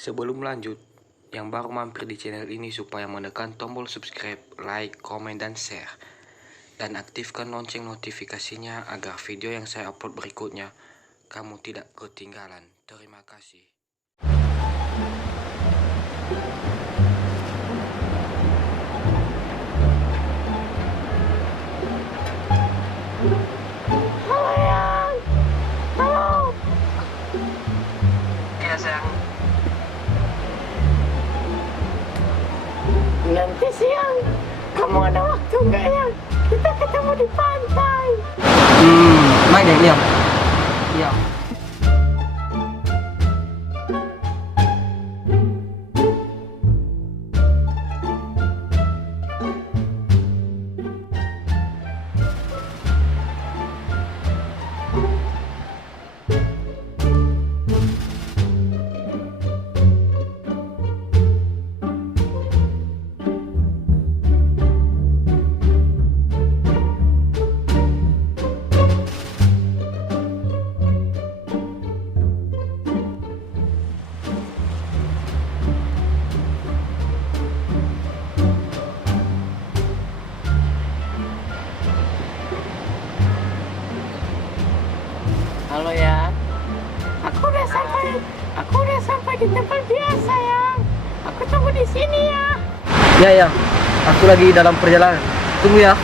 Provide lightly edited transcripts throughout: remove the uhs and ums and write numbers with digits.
Sebelum lanjut, yang baru mampir di channel ini supaya menekan tombol subscribe, like, komen, dan share. Dan aktifkan lonceng notifikasinya agar video yang saya upload berikutnya kamu tidak ketinggalan. Terima kasih. Halo Yang, halo. Iya sayang. Nanti siang, kamu ada waktu nggak Yang? Kita ketemu di pantai. Mai deh Liam. Iya. Halo ya, Aku udah sampai di tempat biasa Yang. Aku tunggu di sini ya. ya, aku lagi dalam perjalanan. Tunggu ya.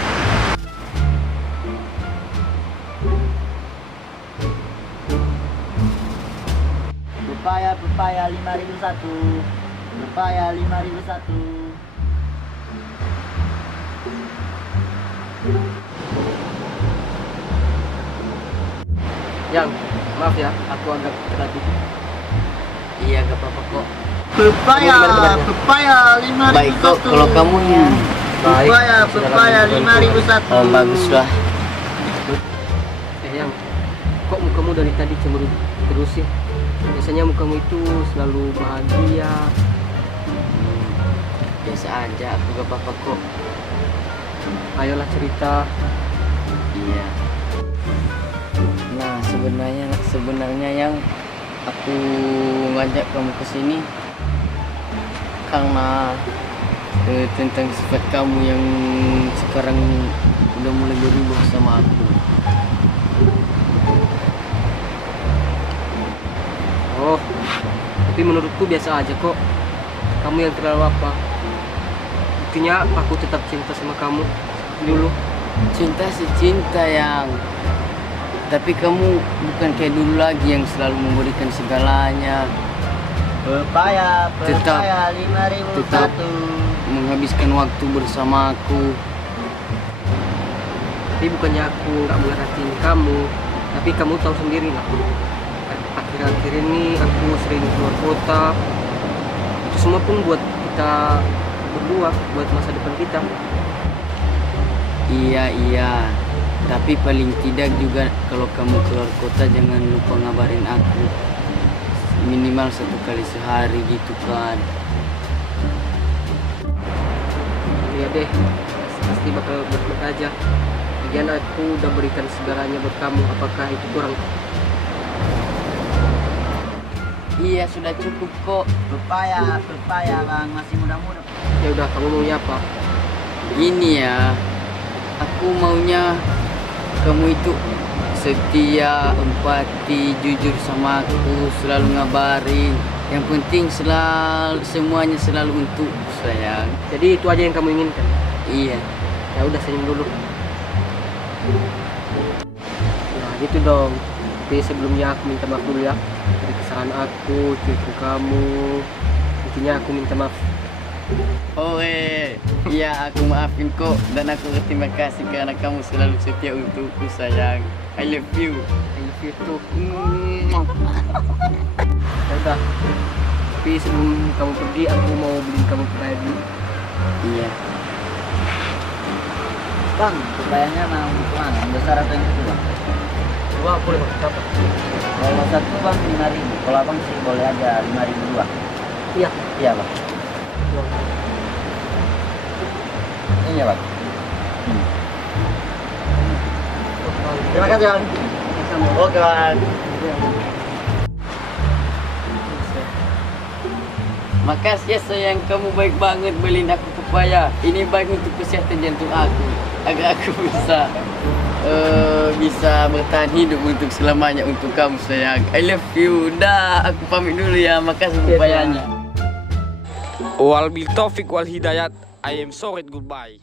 Pepaya 5.001. Pepaya 5.001. Yang, maaf ya, aku agak tadi. Iya, gak apa-apa kok. Pepaya 5.001. Baik kok, kalau kamu ya. Baik. Pepaya 5.001. Oh, baguslah. Yang, kok mukamu dari tadi cemberut terus sih? Biasanya mukamu itu selalu bahagia. Biasa aja, aku gak apa-apa kok. Ayolah cerita. Iya. Nah, sebenarnya yang aku ngajak kamu ke sini karena tentang sifat kamu yang sekarang udah mulai berubah sama aku. Oh, tapi menurutku biasa aja kok. Kamu yang terlalu apa? Buktinya aku tetap cinta sama kamu dulu. Cinta sih cinta Yang. Tapi kamu bukan kayak dulu lagi yang selalu memberikan segalanya. Pepaya Tetap 5.001. menghabiskan waktu bersamaku. Tapi bukannya aku nggak merhatiin kamu, tapi kamu tahu sendiri lah. Akhir-akhir ini aku sering keluar kota. Itu semua pun buat kita berdua, buat masa depan kita. Iya. Tapi paling tidak juga kalau kamu keluar kota jangan lupa ngabarin aku. Minimal 1 kali sehari gitu kan. Iya deh, pasti bakal baik-baik aja. Lagian aku udah berikan segalanya buat kamu, apakah itu kurang? Iya, sudah cukup kok. Pepaya Bang, masih muda-muda. Ya udah, kamu maunya apa? Ini ya, aku maunya kamu itu setia, empati, jujur sama aku, selalu ngabarin. Yang penting semuanya selalu untuk sayang. Jadi itu aja yang kamu inginkan? Iya. Ya udah, senyum dulu. Nah gitu dong. Tapi sebelumnya aku minta maaf dulu ya dari kesalahan aku, cucu kamu. Intinya aku minta maaf. Oh iya, aku maafin kok. Dan aku berterima kasih karena kamu selalu setia untukku sayang. I love you. I love you too. Ya udah. Tapi sebelum kamu pergi, aku mau beliin kamu pepaya dulu. Iya. Bang, pepayanya mau kemana? Yang besar atau yang kecil Bang? Dua boleh maksud apa? Kalau satu Bang 5.000. Kalau Abang sih boleh aja 5.002. Iya. Iya Bang. Ini ya Bang. Terima kasih Bang. Oke Bang. Makasih ya sayang, kamu baik banget beliin aku pepaya. Ini baik untuk kesehatan jantung aku, agar aku bisa bertahan hidup untuk selamanya untuk kamu sayang. I love you. Dah, aku pamit dulu ya. Makasih pepayanya. Wal bil taufik wal hidayat. I am sorry, goodbye.